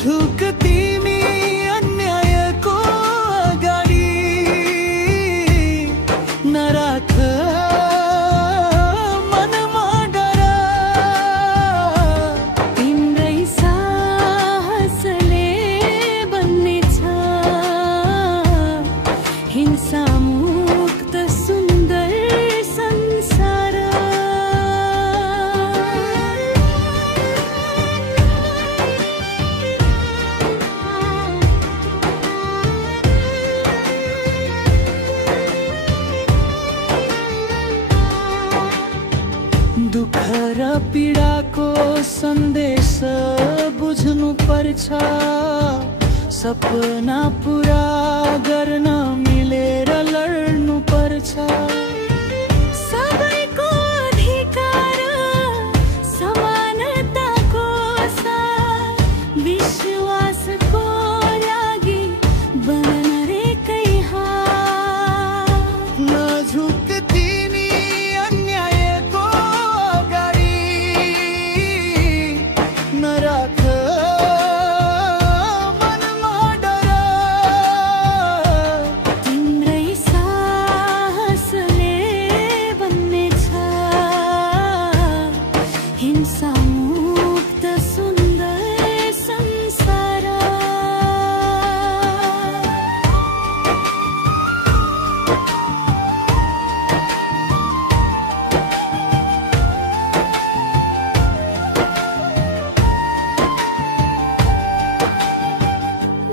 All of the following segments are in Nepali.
नझुक तिमी अन्यायको अगाडि, नराख मनमा डर। तिम्रै साहसले बन्नेछ हिंसा मुक्त सुन्दर संसार। दुःख र पीडाको सन्देश बुझ्नु पर्छ, सपना पुरा गर्न मिलेर लड्नु पर्छ। सबैको अधिकार समानताको साथ, विश्वासको लागि बन एकै हात। नझुक तिमी अन्यायको अगाडि, नराख मनमा डर। तिम्रै साहसले बन्नेछ हिंसा मुक्त सुन्दर संसार।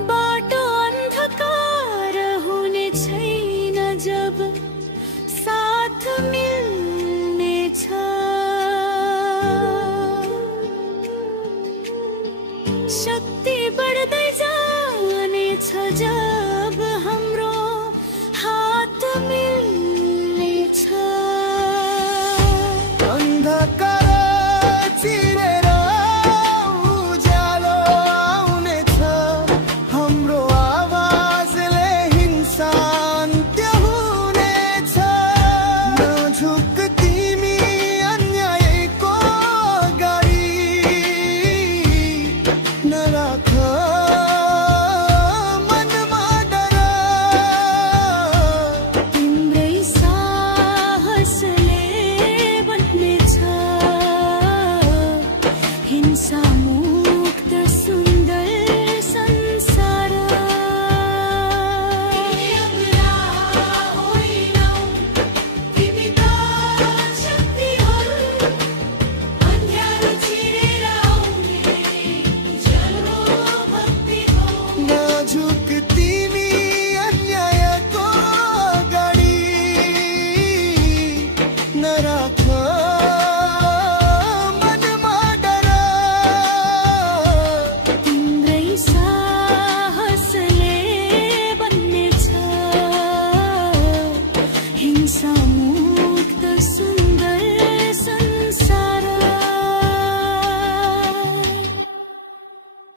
बाटो अन्धकार हुने छैन जब साथ मिल्नेछ। शक्ति बढ्दै जानेछ जब हाम्रो हात मिल्नेछ। अन्धकार चिरेर उज्यालो आउनेछ, हाम्रो आवाजले हिंसा अन्त्य हुनेछ। नझुक तिमी अन्यायको अगाडि, नराख मनमा डर। तिम्रै साहसले बन्नेछ हिंसा मुक्त सुन्दर संसार। तिमी अबला होइनौ, तिमी त शक्ति हो, अन्ध्यारो चिरेर आउने उज्यालो भक्ति हो। नझुक तिमी अन्यायको अगाडि, नराख मनमा डर। तिम्रै साहसले बन्नेछ हिंसा मुक्त